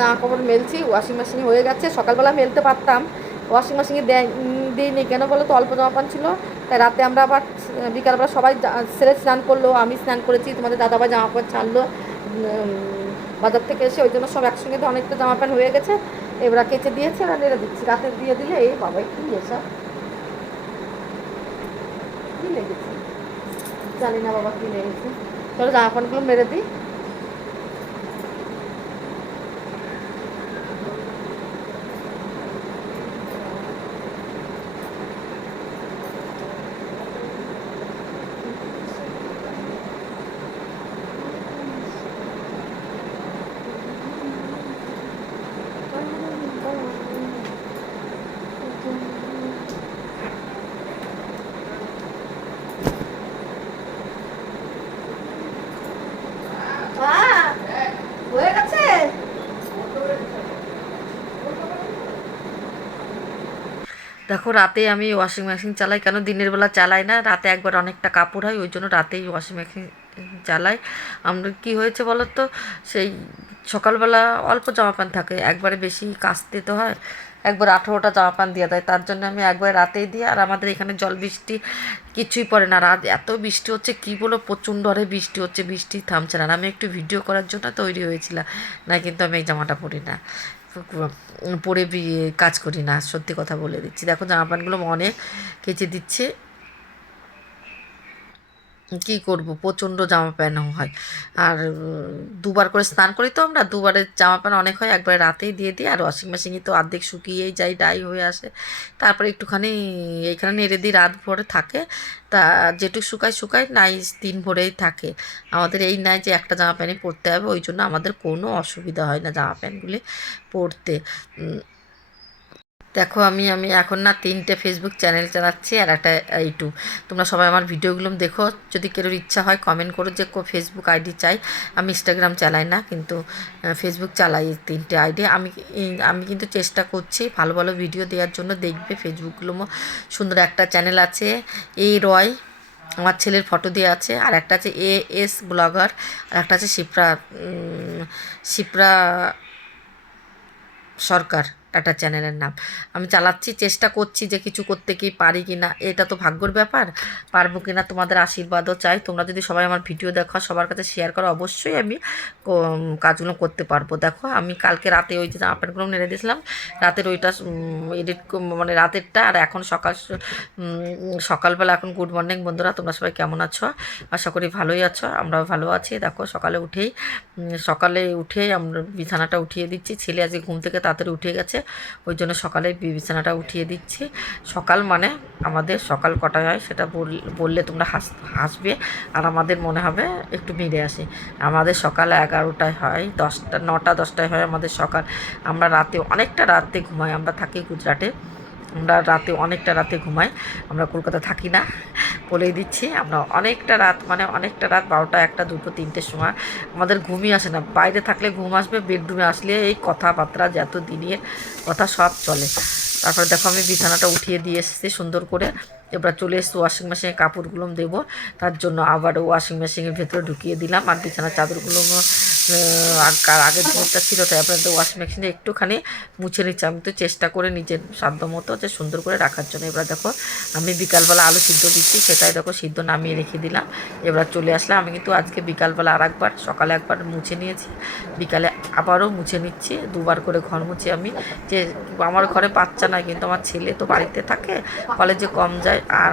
জামা কাপড় মেলছি, washing machine হয়ে গেছে। সকালবেলা মেলতে পারতাম, ওয়াশিং মেশিনে দিইনি কেন বলো তো, অল্প জামা প্যান্ট ছিল। তাই রাতে আমরা আবার বিকালবেলা সবাই ছেলে স্নান করলো, আমি স্নান করেছি, তোমাদের দাদাভাই জামা প্যান্ট ছাড়লো বাজার থেকে এসে, ওই জন্য সব একসঙ্গে তো অনেকটা জামা প্যান্ট হয়ে গেছে। এবার কেচে দিয়েছে, এবার নেড়ে দিচ্ছি। রাতে দিয়ে দিলে এই বাবা কী এসব কী লেগেছে জানি না বাবা, কী লেগেছে। চলো জামা প্যান্টগুলো মেরে দিই। হয়ে গেছে। দেখো রাতে আমি ওয়াশিং মেশিন চালাই, কেন দিনের বেলা চালাই না, রাতে একবার অনেকটা কাপড় হয়, ওই জন্য রাতেই ওয়াশিং মেশিন চালাই। আমরা কী হয়েছে বলো তো, সেই সকালবেলা অল্প জামা প্যান্ট থাকে, একবারে বেশি কাচতে তো হয়, একবার 18টা জামা প্যান্ট দিয়ে দেয়, তার জন্য আমি একবার রাতেই দিই। আর আমাদের এখানে জল বৃষ্টি কিছুই পড়ে না, রাত এত বৃষ্টি হচ্ছে কী বলো, প্রচণ্ড হারে বৃষ্টি হচ্ছে, বৃষ্টি থামছে না। আমি একটু ভিডিও করার জন্য তৈরি হয়েছিলাম, না কিন্তু আমি এই জামাটা পরি না, পরে কাজ করি না, সত্যি কথা বলে দিচ্ছি। দেখো জামা প্যান্টগুলো অনেক কেচে দিচ্ছে, কী করব, প্রচণ্ড জামা প্যান্ট হয়। আর দুবার করে স্নান করি তো আমরা, দুবারের জামা প্যান্ট অনেক হয়, একবার রাতেই দিয়ে দিই। আর ওয়াশিং মেশিনে তো অর্ধেক শুকিয়েই যায়, ডাই হয়ে আসে, তারপরে একটুখানি এইখানে নেড়ে দিই, রাত ভরে থাকে। তা যেটুকু শুকায় শুকায়, নাই দিন ভরেই থাকে। আমাদের এই নাই যে একটা জামা প্যান্টই পরতে হবে, ওই জন্য আমাদের কোনো অসুবিধা হয় না জামা প্যান্টগুলি পরতে। দেখো আমি আমি এখন না 3টে ফেসবুক চ্যানেল চালাচ্ছি আর একটা ইউটিউব। তোমরা সবাই আমার ভিডিওগুলো দেখো, যদি কারোর ইচ্ছা হয় কমেন্ট করো যে ফেসবুক আইডি চাই। আমি ইনস্টাগ্রাম চালাই না, কিন্তু ফেসবুক চালাই, 3টে আইডি। আমি কিন্তু চেষ্টা করছি ভালো ভালো ভিডিও দেওয়ার জন্য। দেখবে ফেসবুকগুলো সুন্দর একটা চ্যানেল আছে, এই রয়, আমার ছেলের ফটো দেওয়া আছে, আর একটা আছে এস ব্লগার, আর একটা আছে শিপ্রা শিপ্রা সরকার, একটা চ্যানেলের নাম। আমি চালাচ্ছি, চেষ্টা করছি যে কিছু করতে কি পারি কি না, এটা তো ভাগ্যর ব্যাপার, পারবো কি না তোমাদের আশীর্বাদও চাই। তোমরা যদি সবাই আমার ভিডিও দেখো, সবার কাছে শেয়ার করো, অবশ্যই আমি কাজগুলো করতে পারবো। দেখো আমি কালকে রাতে ওই যে জামা প্যান্টগুলো নেড়ে দিয়েছিলাম, রাতের ওইটা এডিট, মানে রাতেরটা। আর এখন সকালবেলা এখন গুড মর্নিং বন্ধুরা, তোমরা সবাই কেমন আছো? আশা করি ভালোই আছো, আমরাও ভালো আছি। দেখো সকালে উঠেই আমরা বিছানাটা উঠিয়ে দিচ্ছি। ছেলে আজকে ঘুম থেকে তাড়াতাড়ি উঠে গেছে, ওই জন্য সকালে বিছানাটা উঠিয়ে দিচ্ছি। সকাল মানে আমাদের সকাল কটায় হয় সেটা বললে তোমরা হাসবে, আর আমাদের মনে হবে একটু মিলে আসে। আমাদের সকাল 11টায় হয়, 9টা-10টায় হয় আমাদের সকাল। আমরা রাতে অনেকটা রাতে ঘুমাই, আমরা থাকি গুজরাটে, আমরা রাতে অনেকটা রাতে ঘুমাই, আমরা কলকাতা থাকি না, বলেই দিচ্ছি। আমরা অনেকটা রাত, মানে অনেকটা রাত, 12টা, 1টা, 2টো, 3টের সময় আমাদের ঘুমই আসে না। বাইরে থাকলে ঘুম আসবে, বেডরুমে আসলে এই কথাবার্তা যত দিনের কথা সব চলে। তারপরে দেখো আমি বিছানাটা উঠিয়ে দিয়ে এসেছি সুন্দর করে। এবার চলে এসেছি ওয়াশিং মেশিনে কাপড়গুলো দেবো, তার জন্য আবার ওয়াশিং মেশিনের ভেতরে ঢুকিয়ে দিলাম। আর বিছানার চাদরগুলো আগের দিনটা ছিল, তাই আপনাদের ওয়াশিং মেশিনে একটুখানি মুছে নিচ্ছি। আমি তো চেষ্টা করে নিজের সাধ্য মতো যে সুন্দর করে রাখার জন্য। এবার দেখো আমি বিকালবেলা আলু সিদ্ধ দিচ্ছি, সেটাই দেখো সিদ্ধ নামিয়ে রেখে দিলাম। এবার চলে আসলাম। আমি কিন্তু আজকে বিকালবেলা আর একবার, সকালে একবার মুছে নিয়েছি, বিকালে আবারও মুছে নিচ্ছি, দুবার করে ঘর মুছি আমি। যে আমার ঘরে বাচ্চা নয়, কিন্তু আমার ছেলে তো বাড়িতে থাকে, কলেজে কম যায়, আর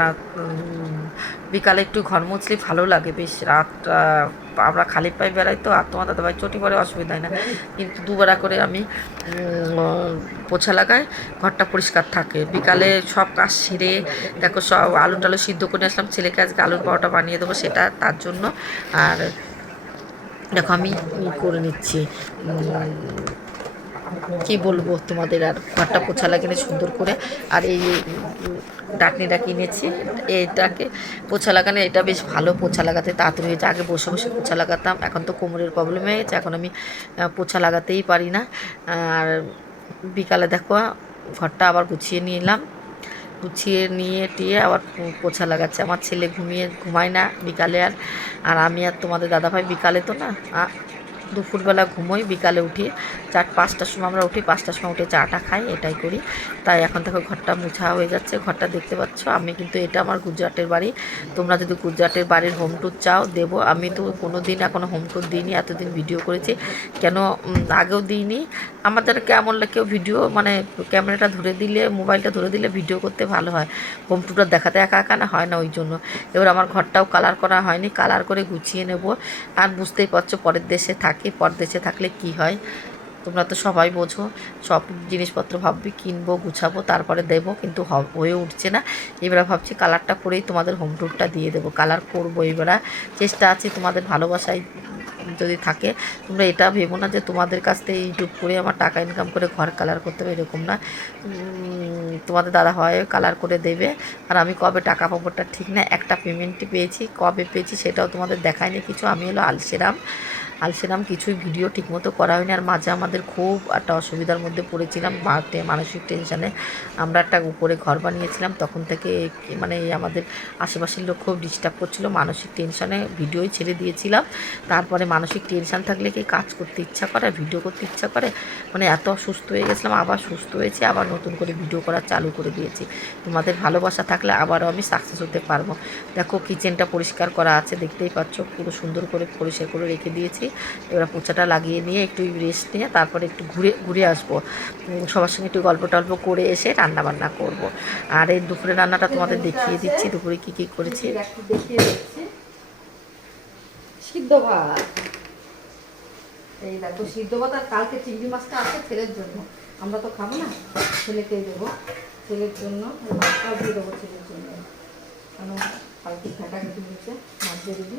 বিকালে একটু ঘর মুছলে ভালো লাগে, বেশ রাতটা আমরা খালি পায়ে বেড়াই তো, আর তোমার দাদাভাই চটি পরে অসুবিধা হয় না, কিন্তু দুবেলা করে আমি পোছা লাগাই, ঘরটা পরিষ্কার থাকে। বিকালে সব কাজ সেরে দেখো সব আলু টালু সিদ্ধ করে আসলাম, ছেলেকে আজকে আলুর পরোটা বানিয়ে দেবো, সেটা তার জন্য। আর দেখো আমি করে নিচ্ছি, কি বলবো তোমাদের, আর ঘরটা পোছা লাগিয়ে সুন্দর করে। আর এই ডাকনিটা কিনেছি, এইটাকে পোছা লাগানো, এটা বেশ ভালো, পোছা লাগাতে তাড়াতাড়ি হয়েছে। আগে বসে বসে পোছা লাগাতাম, এখন তো কোমরের প্রবলেম হয়ে গেছে, এখন আমি পোছা লাগাতেই পারি না। আর বিকালে দেখো ঘরটা আবার গুছিয়ে নিলাম, গুছিয়ে নিয়ে টিয়ে আবার পোছা লাগাচ্ছে। আমার ছেলে ঘুমায় না বিকালে, আর আমি আর তোমাদের দাদাভাই বিকালে তো না, দুপুরবেলা ঘুমোই, বিকালে উঠি 5টার সময় আমরা উঠি, 5টার সময় উঠে চাটা খাই, এটাই করি। তাই এখন দেখো ঘরটা মুছা হয়ে যাচ্ছে, ঘরটা দেখতে পাচ্ছ। আমি কিন্তু এটা আমার গুজরাটের বাড়ি। তোমরা যদি গুজরাটের বাড়ির হোম ট্যুর চাও দেবো। আমি তো কোনো দিন এখনও হোম ট্যুর দিইনি, এতদিন ভিডিও করেছি কেন, আগেও দিইনি। আমাদের কেমন কেউ ভিডিও মানে ক্যামেরাটা ধরে দিলে, মোবাইলটা ধরে দিলে ভিডিও করতে ভালো হয়, হোম ট্যুরটা দেখাতে একা একা না হয় না, ওই জন্য। এবার আমার ঘরটাও কালার করা হয়নি, কালার করে গুছিয়ে নেব। আর বুঝতেই পারছো পরের দেশে থাকি, পরের দেশে থাকলে কি হয় তোমরা তো সবাই বোঝো, সব জিনিসপত্র ভাববি কিনবো, গুছাবো, তারপরে দেবো, কিন্তু হয়ে উঠছে না। এবার ভাবছি কালারটা করেই তোমাদের হোম ট্যুরটা দিয়ে দেবো, কালার করবো এবার। চেষ্টা আছে তোমাদের ভালোবাসায় যদি থাকে। তোমরা এটা ভেবো না যে তোমাদের কাছ থেকে ইউটিউব করে আমার টাকা ইনকাম করে ঘর কালার করতে হবে, এরকম না। তোমাদের দাদা হয় কালার করে দেবে। আর আমি কবে টাকা পাবোটা ঠিক না, একটা পেমেন্টই পেয়েছি, কবে পেয়েছি সেটাও তোমাদের দেখায়নি কিছু। আমি হলো আলসেরাম কিছুই ভিডিও ঠিকমতো করা হয়নি। আর মাঝে আমাদের খুব একটা অসুবিধার মধ্যে পড়েছিলাম, মানসিক টেনশানে। আমরা একটা উপরে ঘর বানিয়েছিলাম, তখন থেকে মানে আমাদের আশেপাশের লোক খুব ডিস্টার্ব করছিল, মানসিক টেনশানে ভিডিওই ছেড়ে দিয়েছিলাম। তারপরে মানসিক টেনশান থাকলে কি কাজ করতে ইচ্ছা করে, ভিডিও করতে ইচ্ছা করে, মানে এত অসুস্থ হয়ে গেছিলাম। আবার সুস্থ হয়েছি, আবার নতুন করে ভিডিও করা চালু করে দিয়েছি। তোমাদের ভালোবাসা থাকলে আবারও আমি সাকসেস হতে পারবো। দেখো কিচেনটা পরিষ্কার করা আছে, দেখতেই পাচ্ছ, পুরো সুন্দর করে পরিষ্কার করে রেখে দিয়েছি। এবার পোছাটা লাগিয়ে নিয়ে একটু রেস্ট নিয়ে তারপরে একটু ঘুরে আসবো, সবার সঙ্গে একটু গল্প টল্প করে এসে রান্না বান্না করব। আর এই দুপুরে রান্নাটা তোমাদের দেখিয়ে দিচ্ছি, দুপুরে কী কী করেছি দেখিয়ে দিচ্ছি। সিদ্ধ ভাত, এই দেখো সিদ্ধ ভাত। আর কালকে চিংড়ি মাছটা আছে ছেলের জন্য, আমরা তো খাবো না, ছেলেকেই দেবো, ছেলের জন্য ভাতটাও দিয়ে দেবো ছেলের জন্য, কারণ কালকে ঘাটাঘাটি হচ্ছে মাছ দিয়ে দিবি।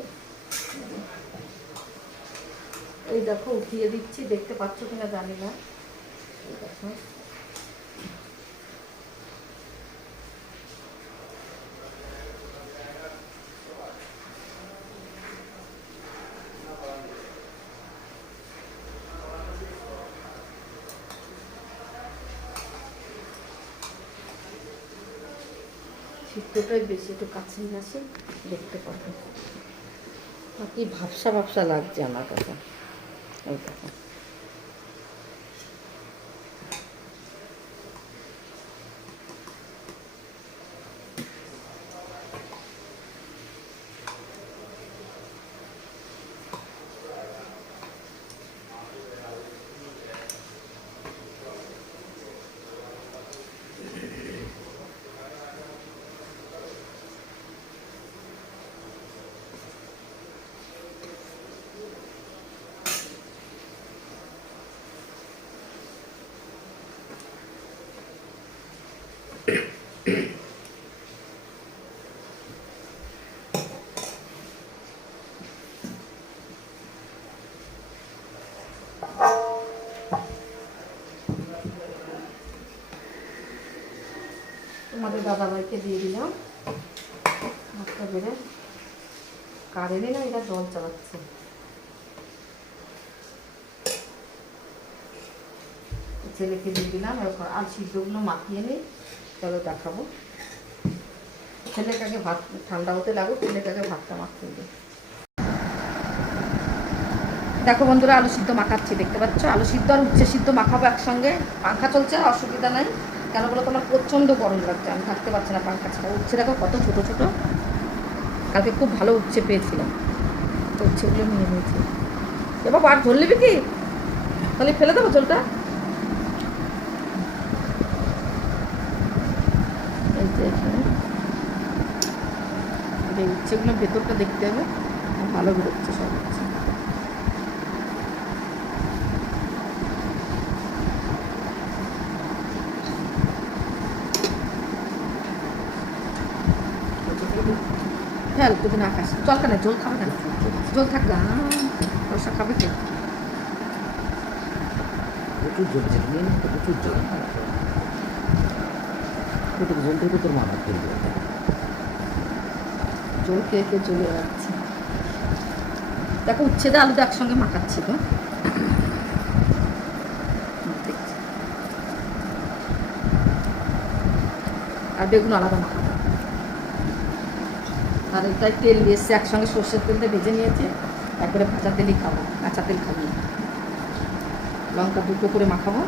এই দেখো উঠিয়ে দিচ্ছি, দেখতে পাচ্ছ কিনা জানি না, এই দেখো। সিদ্ধটাই বেশি, একটু কাছে নিয়ে আসি দেখতে পাবো। কি ভাবসা ভাবসা লাগছে আমার কাছে, এই দেখো। তোমাদের দাদাভাইকে দিয়ে দিলাম ভাতটা বেড়ে, কারেন্টে না এটা জল চালাচ্ছে। ছেলেকে দিয়ে দিলাম, এরকম আর সিদ্ধগুলো মাখিয়ে নিই, চলো দেখাবো। ছেলেকে আগে ভাত ঠান্ডা হতে লাগুক, ছেলেকে আগে ভাতটা মাখিয়ে দিই। দেখো বন্ধুরা, আলু সিদ্ধ মাখাচ্ছি, দেখতে পাচ্ছ, আলু সিদ্ধ আর উচ্ছে সিদ্ধ মাখাবো একসঙ্গে। পাখা চলছে, অসুবিধা নাই, কেন বলো তোমার প্রচণ্ড গরম লাগছে, আমি থাকতে পারছি না পাখা ছাড়া। উচ্ছে দেখো কত ছোটো ছোটো, কালকে খুব ভালো উচ্ছে পেয়েছিলাম, তো উচ্ছেগুলো নিয়ে নিয়েছি। এবার আর ঝোল নেবে কি, তাহলে ফেলে দেবো ঝোলটা। এই যে এখানে এই উচ্ছেগুলো ভেতরটা দেখতে হবে, ভালো বেরোচ্ছে সব উচ্ছে। হ্যাঁ দুদিন আকাশ জল কেন, জল খাবে কেন, জল থাক না, রসা খাবে কে, প্রচুর জল ছিল, প্রচুর জল, প্রচুর জল থেকে তোর মাথা ফেলবে, জল খেয়ে খেয়ে চলে যাচ্ছে। দেখো উচ্ছেদে আলুতে একসঙ্গে মাখাচ্ছি তো, আর বেগুন আলাদা মাখাবো। আর এটাই তেল এসছে একসঙ্গে, সর্ষের তেলটা ভেজে নিয়েছে, তারপরে ভাজা তেলই খাবো, কাঁচা তেল খাবো না। লঙ্কা দুটো করে মাখাবো।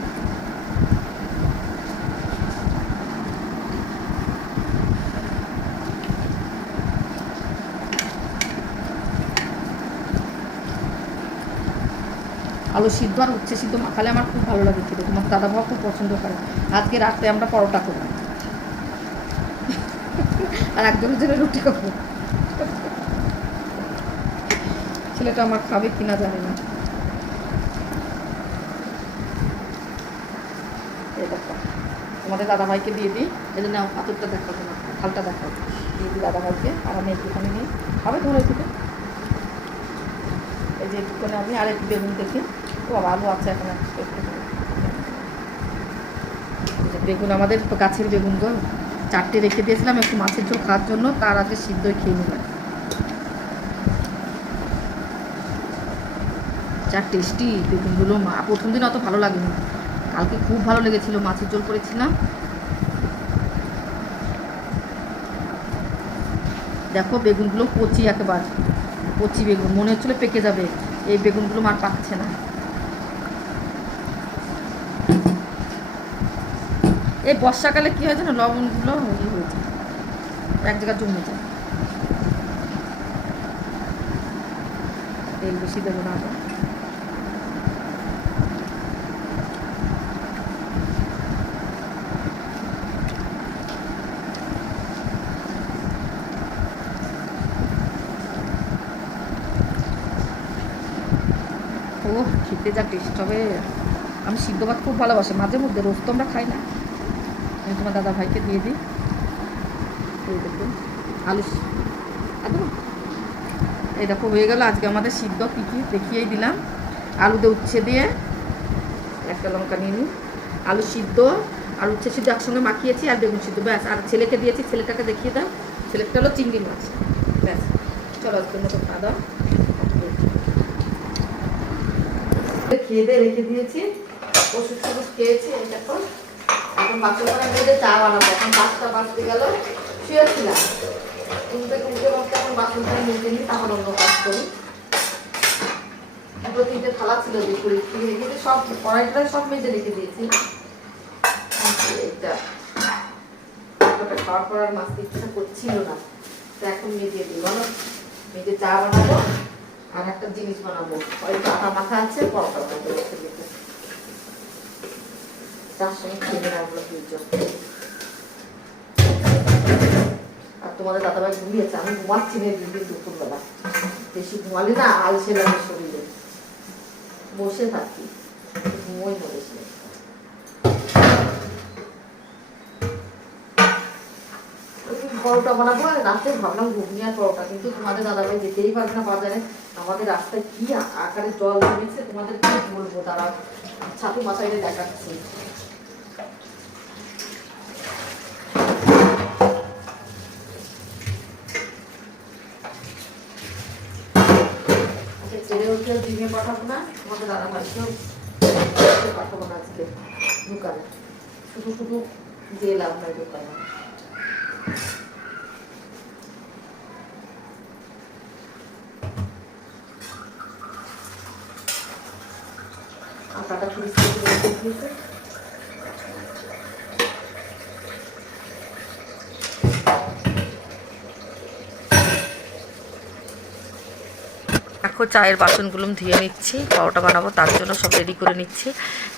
আলু সিদ্ধ আর উচ্ছে সিদ্ধ মাখালে আমার খুব ভালো লাগে খেতে, তোমার দাদাভাও খুব পছন্দ করে। আজকে রাত্রে আমরা পরোটা করবো আর একজনের জন্য রুটি খাবো। ছেলেটা আমার খাবে কিনা জানি না। এই দেখো তোমাদের দাদাভাইকে দিয়ে দিই, এই জন্য আতরটা দেখো, তোমার থালটা দেখো, দিয়ে দিই দাদাভাইকে। আর আমি একটুখানি নিই, খাবে তোমার একটুখানি, এই যে একটুখানি আমি আর একটু বেগুন দেখি। ও বাবা আলু আছে এখন একটু। বেগুন আমাদের গাছের বেগুন গো, 4টে রেখে দিয়েছিলাম একটু মাছের ঝোল খাওয়ার জন্য, তার আগে সিদ্ধই খেয়ে নিলাম। যা টেস্টি বেগুনগুলো, প্রথম দিন অত ভালো লাগেনি, কালকে খুব ভালো লেগেছিল, মাছের ঝোল করেছিলাম। দেখো বেগুনগুলো কচি, একেবারে কচি বেগুন, মনে হচ্ছিল পেকে যাবে, এই বেগুনগুলো আর পাকছে না। এই বর্ষাকালে কী হয় জানো, লবণগুলো ইয়ে হয়ে যায়, এক জায়গায় জমে যায়। তেল বেশি দেবো না। ও খেতে যা টেস্ট হবে। আমি সিদ্ধ ভাত খুব ভালোবাসি, মাঝে মধ্যে, রোজ তো আমরা খাই না। আমি তোমার দাদা ভাইকে দিয়ে দিই। এই দেখুন আলু, এই দেখো হয়ে গেল আজকে আমাদের সিদ্ধ। কী কী দেখিয়েই দিলাম, আলুতে উচ্ছে দিয়ে, একটা লঙ্কা নিয়ে নিই, আলু সিদ্ধ আর উচ্ছে সিদ্ধ একসঙ্গে মাখিয়েছি, আর বেগুন সিদ্ধ, ব্যাস। আর ছেলেকে দিয়েছি, ছেলেটাকে দেখিয়ে দাও, ছেলেটা হলো চিংড়ি মাছ, ব্যাস। চলো আজকের মতো খাওয়া দাও। খেয়ে দিয়ে রেখে দিয়েছি, ওষুধ টষুধ খেয়েছি। এখন এখন বাচ্চা করে চা বানাবো। এখন 5টা বাজতে গেল, শুয়েছিলাম, ঘুম থেকে উঠে বলতে এখন বাসনটা মেজে নিই, তারপর অন্য কাজ করি। 2-3টে থালা ছিল যে করে রেখে সব কড়াইটা সব মেজে রেখে দিয়েছি। এইটা খাওয়ার পর আর মাছতে ইচ্ছা করছিল না, তো এখন মেজে দিই, বলো মেজে চা বানাবো। আর একটা জিনিস বানাবো, হয়তো আটা মাথা আছে, পরোটা বানাবো রেখে দিতে, তার সঙ্গে খেয়ে নেবো আমরা দুজন। আর তোমাদের দাদাভাই ঘুমিয়েছে, আমি ঘুমাচ্ছি না দুদিন দুপুরবেলা, বেশি ঘুমালি না আলসে লাগে শরীরে, বসে থাকি, ঘুমোই না বেশি। পরোটা বানাবো, রাতে ভাবলাম ঘুগনি আর পরোটা, কিন্তু তোমাদের দাদাভাই যেতেই পারবে না বাজারে। আমাদের রাস্তায় কি আকারে জল জমেছে তোমাদের কি বলবো, তারা ছাতু মাথায় দেখাচ্ছি। ছেড়ে উঠে ডিমে পাঠাবো না, তোমাদের দাদাভাইকেও পাঠাবো না আজকে দোকানে, শুধু শুধু দিয়ে লাভ নয় দোকানে। আটাটা ফ্রিজ থেকে রেখে দিয়েছে। দেখো চায়ের বাসনগুলো ধুয়ে নিচ্ছি, পরোটা বানাবো তার জন্য সব রেডি করে নিচ্ছি।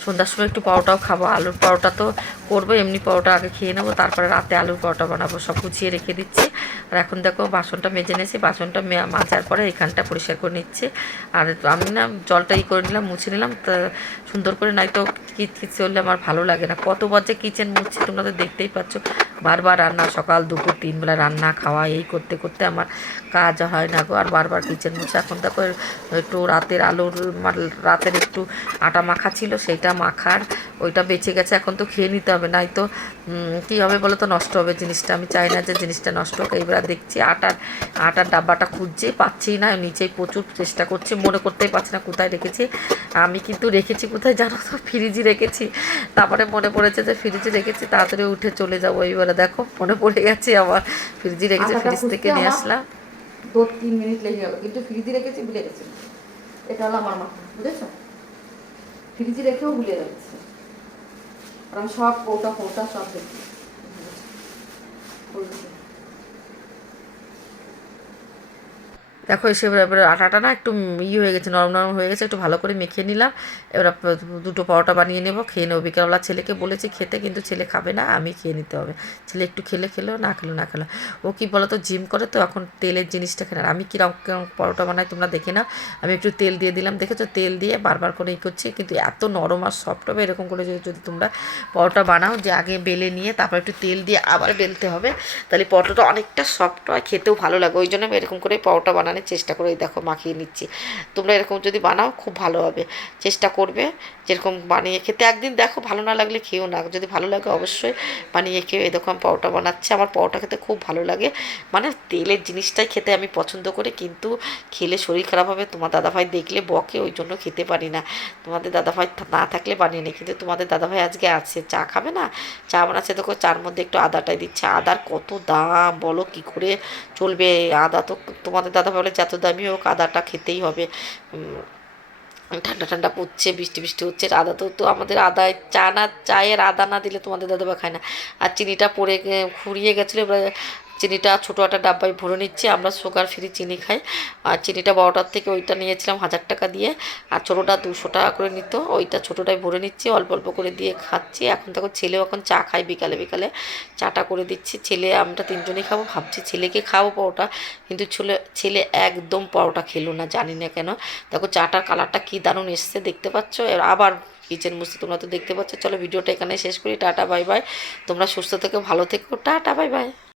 সন্ধ্যার সময় একটু পরোটাও খাবো, আলুর পরোটা তো করবো, এমনি পরোটা আগে খেয়ে নেবো, তারপরে রাতে আলুর পরোটা বানাবো। সব গুছিয়ে রেখে দিচ্ছি। আর এখন দেখো বাসনটা মেজে নিয়েছি, বাসনটা মাজার পরে এখানটা পরিষ্কার করে নিচ্ছি। আর আমি না জলটা করে নিলাম, মুছে নিলাম, তা সুন্দর করে, নাই তো কিচকিচ চললে আমার ভালো লাগে না। কতবার যে কিচেন মুছছি তোমরা তো দেখতেই পাচ্ছ, বারবার রান্না, সকাল দুপুর 3 বেলা রান্না খাওয়া, এই করতে করতে আমার কাজ হয় না গো, আর বারবার কিচেন মুছে। এখন দেখো একটু রাতের রাতের একটু আটা মাখা ছিল, সেইটা মাখার ওইটা বেঁচে গেছে, এখন তো খেয়ে নিতে হবে, নাই তো কী হবে বলো তো, নষ্ট হবে জিনিসটা। আমি চাই না যে জিনিসটা নষ্ট হোক। এইবার দেখছি আটার ডাব্বাটা খুঁজছি, পাচ্ছি না, নিচেই প্রচুর চেষ্টা করছি, মনে করতেই পারছি না কোথায় রেখেছি। আমি কিন্তু রেখেছি কোথায় জানো তো, ফ্রিজে রেখেছি। তারপরে মনে পড়েছে যে ফ্রিজে রেখেছি, তাড়াতাড়ি উঠে চলে যাবো। এইবারে দেখো মনে পড়ে গেছে আবার, ফ্রিজে রেখেছি, ফ্রিজ থেকে নিয়ে আসলাম। 2-3 মিনিট লেগে গেল, কিন্তু ফ্রিজে রেখেছি, ভুলে গেছি। এটা হলো আমার মাথা, বুঝেছ? ফ্রিজে রেখেও ভুলে যাচ্ছে। আর আমি সব কৌটা কৌটা সব দেখি। দেখো এসে এবার আটাটা না একটু হয়ে গেছে, নরম নরম হয়ে গেছে, একটু ভালো করে মেখে নিলাম। এবার দুটো পরোটা বানিয়ে নেবো, খেয়ে নেবো। বিকালবেলা ছেলেকে বলেছি খেতে, কিন্তু ছেলে খাবে না, আমি খেয়ে নিতে হবে। ছেলে একটু খেলে খেলো, না খেলো না খেলো। ও কি বলো তো, জিম করে তো এখন তেলের জিনিসটা খেলে না। আমি কীরকম পরোটা বানাই তোমরা দেখে নাও। আমি একটু তেল দিয়ে দিলাম, দেখেছো, তেল দিয়ে বারবার করে করছি, কিন্তু এত নরম আর সফট হবে। এরকম করে যদি তোমরা পরোটা বানাও, যে আগে বেলে নিয়ে তারপর একটু তেল দিয়ে আবার বেলতে হবে, তাহলে পরোটাটা অনেকটা সফট হয়, খেতেও ভালো লাগে। ওই জন্য আমি এরকম করে পরোটা বানানোর চেষ্টা করে দেখো মাখিয়ে নিচ্ছি। তোমরা এরকম যদি বানাও খুব ভালো হবে, চেষ্টা করবে যেরকম বানিয়ে খেতে। একদিন দেখো, ভালো না লাগলে খেও না, যদি ভালো লাগে অবশ্যই বানিয়ে খেও। এই দেখো আমি পরোটা বানাচ্ছি, আমার পরোটা খেতে খুব ভালো লাগে। মানে তেলের জিনিসটাই খেতে আমি পছন্দ করি, কিন্তু খেলে শরীর খারাপ হবে। তোমার দাদাভাই দেখলে বকে, ওই জন্য খেতে পারি না। তোমাদের দাদাভাই না থাকলে বানিয়ে নিই, কিন্তু তোমাদের দাদাভাই আজকে আছে, চা খাবে না, চা বানাচ্ছে। দেখো চার মধ্যে একটু আদাটাই দিচ্ছে। আদার কত দাম বলো, কি করে চলবে? আদা তো তোমাদের দাদা বলে যত দামি হোক আদাটা খেতেই হবে। ঠান্ডা ঠান্ডা পড়ছে, বৃষ্টি বৃষ্টি হচ্ছে, আদা তো আমাদের আদায় চা না, চায়ের আদা না দিলে তোমাদের দাদাবা খায় না। আর চিনিটা পড়ে ফুরিয়ে গেছিলো, এবার চিনিটা ছোটো একটা ডাব্বায় ভরে নিচ্ছি। আমরা সুগার ফ্রি চিনি খাই। আর চিনিটা 12টার থেকে ওইটা নিয়েছিলাম 1000 টাকা দিয়ে, আর ছোটোটা 200 টাকা করে নিত। ওইটা ছোটোটাই ভরে নিচ্ছি, অল্প অল্প করে দিয়ে খাচ্ছি। এখন দেখো ছেলেও এখন চা খাই, বিকালে বিকালে চাটা করে দিচ্ছি। ছেলে আমরা তিনজনই খাবো, ভাবছি ছেলেকে খাবো পরোটা, কিন্তু ছেলে একদম পরোটা খেলো না, জানি না কেন। দেখো চাটার কালারটা কি দারুণ এসছে, দেখতে পাচ্ছ। আবার কিচেন মুছতে, তোমরা তো দেখতে পাচ্ছ। চলো ভিডিওটা এখানে শেষ করি, টাটা বাই বাই। তোমরা সুস্থ থেকো, ভালো থেকো, টাটা বাই বাই।